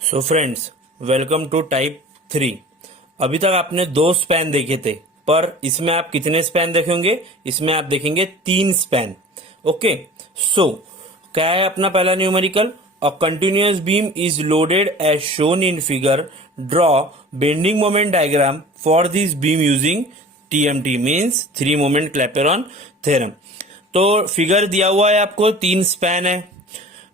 So friends, welcome to type 3। अभी तक आपने 2 स्पैन देखे थे, पर इसमें आप कितने स्पैन देखेंगे? इसमें आप देखेंगे 3 स्पैन। ओके, सो क्या है अपना पहला numerical? A continuous beam is loaded as shown in figure. Draw bending moment diagram for this beam using TMT means 3 moment Clapeyron theorem. तो फिगर दिया हुआ है आपको, 3 स्पैन है।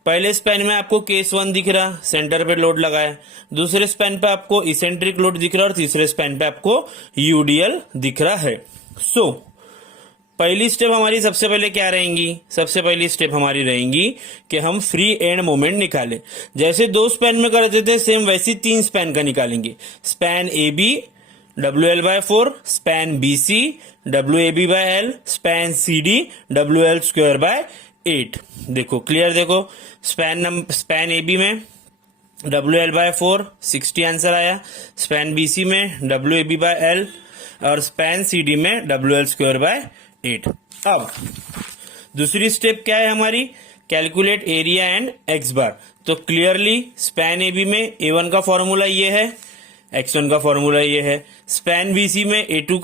पहले स्पैन में आपको केस 1 दिख रहा, सेंटर पे लोड लगा है। दूसरे स्पैन पे आपको इसेंट्रिक लोड दिख रहा और तीसरे स्पैन पे आपको यूडीएल दिख रहा है। सो पहली स्टेप हमारी सबसे पहले क्या रहेंगी? सबसे पहली स्टेप हमारी रहेंगी कि हम फ्री एंड मोमेंट निकालें। जैसे 2 स्पैन में करते थे, सेम वैसी 3 स्पैन का निकालेंगे। Span AB WL/4, span BC WAB/L, span CD WL²/8। देखो क्लियर, देखो स्पैन AB में WL/4 60 आंसर आया, स्पैन BC में WAB/L और स्पैन CD में WL²/8। अब दूसरी स्टेप क्या है हमारी? कैलकुलेट एरिया एंड एक्स बार। तो क्लियरली स्पैन AB में A1 का फॉर्मूला ये है, X1 का फॉर्मूला ये है। स्पैन BC में A2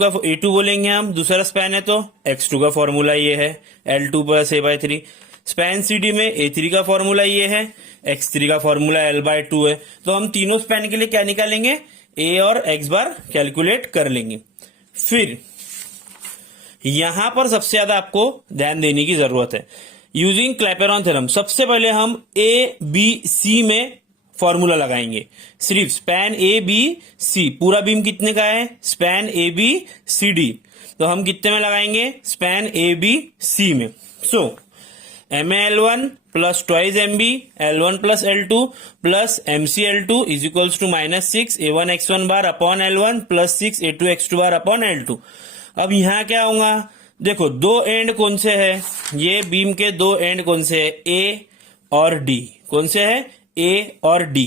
बोलेंगे हम, दूसरा स्पैन है तो X2 का फॉर्मूला ये है, L2 + A/3। स्पैन CD में A3 का फॉर्मूला ये है, X3 का फॉर्मूला L/2 है। तो हम तीनों स्पैन के लिए क्या निकालेंगे? A और X बार कैलकुलेट कर लेंगे। फिर यहां पर सबसे ज्यादा आपको ध्यान देने की जरूरत है। यूजिंग क्लैपेरॉन थ्योरम सबसे पहले हम ABC में फॉर्मूला लगाएंगे। सिर्फ स्पैन ABC, पूरा बीम कितने का है? Span ABCD। तो हम कितने में लगाएंगे? स्पैन ABC में। So MA/L1 plus twice MB L1 plus L2 plus MCL2 is equals to -6 A1 X1 bar upon L1 plus 6 A2 X2 bar upon L2। अब यहां क्या होगा? देखो 2 एंड कौन से है? ये बीम के 2 एंड कौन से है? A और D। कौन से है? A और D।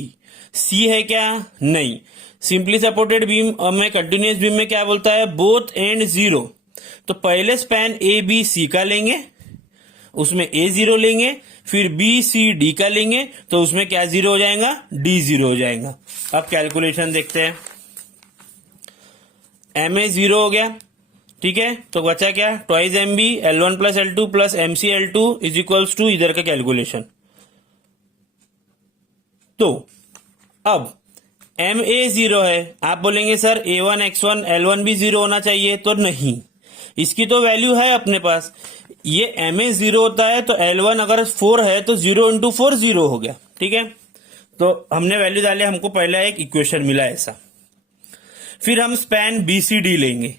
C है क्या? नहीं। सिंपली सपोर्टेड बीम में, कंटिन्यूअस बीम में क्या बोलता है? Both and 0। तो पहले स्पैन ABC का लेंगे, उसमें A0 लेंगे, फिर BCD का लेंगे, तो उसमें क्या 0 हो जाएगा? D0 हो जाएगा। अब कैलकुलेशन देखते हैं। MA 0 हो गया, ठीक है। तो बचा क्या? Twice MB L1 plus L2 plus MCL2 is equals to इधर का कैलकुलेशन। तो अब MA 0 है, आप बोलेंगे सर A1 X1 L1 भी 0 होना चाहिए, तो नहीं, इसकी तो वैल्यू है अपने पास। ये MA 0 होता है तो L1 अगर 4 है तो 0 × 4 0 हो गया, ठीक है। तो हमने वैल्यू डाले, हमको पहला एक इक्वेशन मिला ऐसा। फिर हम स्पैन BCD लेंगे।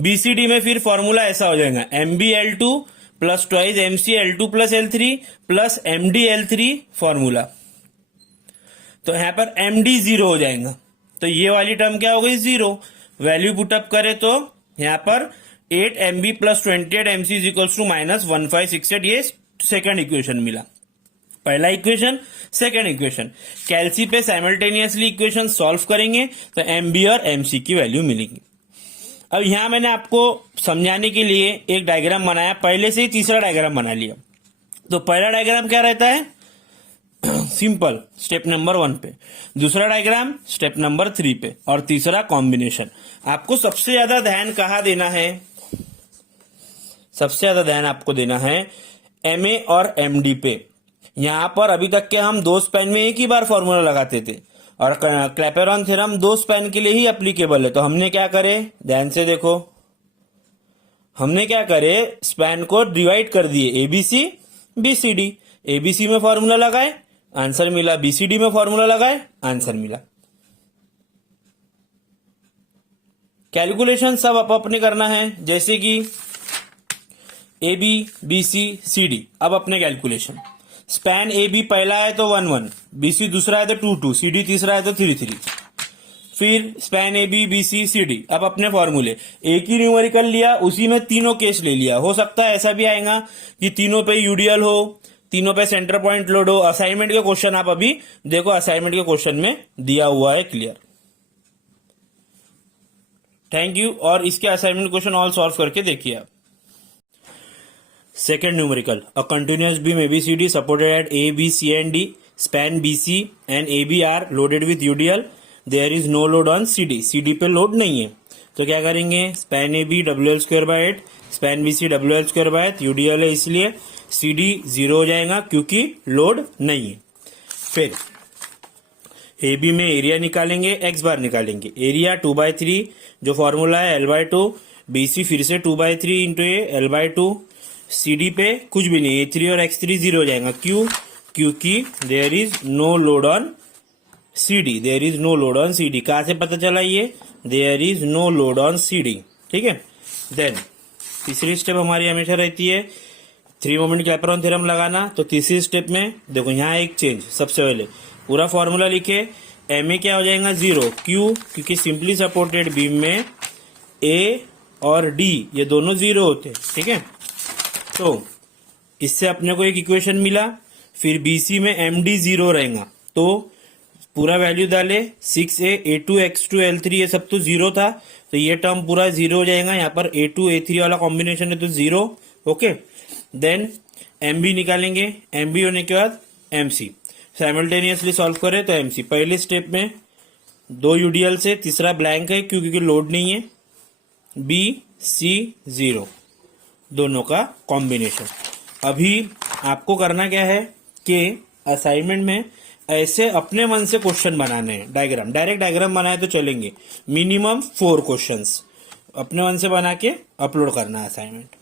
BCD में फिर फॉर्मूला ऐसा हो जाएगा, MBL2 plus twice MCL2 plus L3 plus MDL3 formula. तो यहां पर MD 0 हो जाएगा, तो ये वाली टर्म क्या हो गई? 0। वैल्यू पुटअप करें तो यहां पर 8 MB plus 28 MC is equals to -1568। ये सेकंड इक्वेशन मिला। पहला इक्वेशन, सेकंड इक्वेशन। कैलसी पे साइमल्टेनियसली इक्वेशन सॉल्व करेंगे तो MB और MC की वैल्यू मिलेगी। अब यहां मैंने आपको समझाने के लिए एक डायग्राम बनाया, पहले से ही तीसरा डायग्राम बना लिया। तो पहला डायग्राम क्या रहता है? सिंपल, स्टेप नंबर 1 पे। दूसरा डायग्राम स्टेप नंबर 3 पे, और तीसरा कॉम्बिनेशन। आपको सबसे ज्यादा ध्यान कहाँ देना है? सबसे ज्यादा ध्यान आपको देना है MA और MD पे। यहां पर अभी तक के हम 2 स्पैन में एक ही बार फॉर्मूला लगाते थे, और क्लैपेरॉन थ्योरम 2 स्पैन के लिए ही एप्लीकेबल है। तो हमने क्या करे? ध्यान से देखो, हमने क्या करे? स्पैन को डिवाइड कर दिए, ABC BCD। ABC में फॉर्मूला लगाए, आंसर मिला। BCD में फॉर्मूला लगाए, आंसर मिला। कैलकुलेशन सब आप अपने करना है, जैसे कि AB BC CD। अब अपने कैलकुलेशन, स्पैन AB पहला है तो 1 1, BC दूसरा है तो 2 2, CD तीसरा है तो 3 3। फिर स्पैन AB BC CD। अब अपने फॉर्मूले, एक ही न्यूमेरिकल लिया, उसी में तीनों केस ले लिया। हो सकता है ऐसा भी आएगा कि तीनों पे यूडीएल हो, तीनों पे सेंटर पॉइंट लोड हो। असाइनमेंट के क्वेश्चन आप अभी देखो, असाइनमेंट के क्वेश्चन में दिया हुआ है क्लियर। Thank you. और इसके असाइनमेंट क्वेश्चन ऑल सॉल्व करके देखिए आप। Second numerical, a continuous beam ABCD supported eight A, B, C and D span BC and AB are loaded with UDL. There is no load on CD. CD पे load नहीं है, तो क्या करेंगे, span AB WL²/8, span BC WL²/8, UDL है इसलिए CD 0 हो जाएगा क्योंकि लोड नहीं है। फिर AB में एरिया निकालेंगे, x बार निकालेंगे, एरिया 2/3 जो फॉर्मूला है L/2, BC फिर से 2/3 इंटू L/2, CD पे कुछ भी नहीं, A3 और X3 0 हो जाएगा, क्यों, क्योंकि there is no load on CD, there is no load on CD। कहां से पता चला ये, there is no load on CD, ठीक है। देन तीसरी स्टेप हमारी हमेशा रहती है 3 मोमेंट क्लैपेरॉन थ्योरम लगाना। तो तीसरी स्टेप में देखो यहाँ एक चेंज, सबसे पहले पूरा फॉर्मूला लिखे, MA क्या हो जाएगा 0, क्यों, क्योंकि सिंपली सपोर्टेड बीम में A और D ये दोनों 0 होते हैं, ठीक है। तो इससे अपने को एक इक्वेशन मिला। फिर BC में MD 0 रहेगा, तो पूरा वैल्यू डाले, 6A, A2, X2, L3 ये सब तो 0 था, तो ये टर्म पूरा 0 हो जाएगा। यहाँ पर A2, A3 वाला कॉम्बिनेशन है तो 0, ओके। देन MB निकालेंगे, MB होने के बाद MC, साइमल्टेनियसली सॉल्व करें तो MC पहले स्टेप में 2 UDL से, तीसरा ब्लैंक है क्योंकि लोड नहीं है, B, C 0 दोनों का कॉम्बिनेशन। अभी आपको करना क्या है कि असाइनमेंट में ऐसे अपने मन से क्वेश्चन बनाने हैं, डायग्राम, डायरेक्ट डायग्राम बनाए तो चलेंगे, मिनिमम 4 क्वेश्चंस अपने मन से बना के अपलोड करना है असाइनमेंट।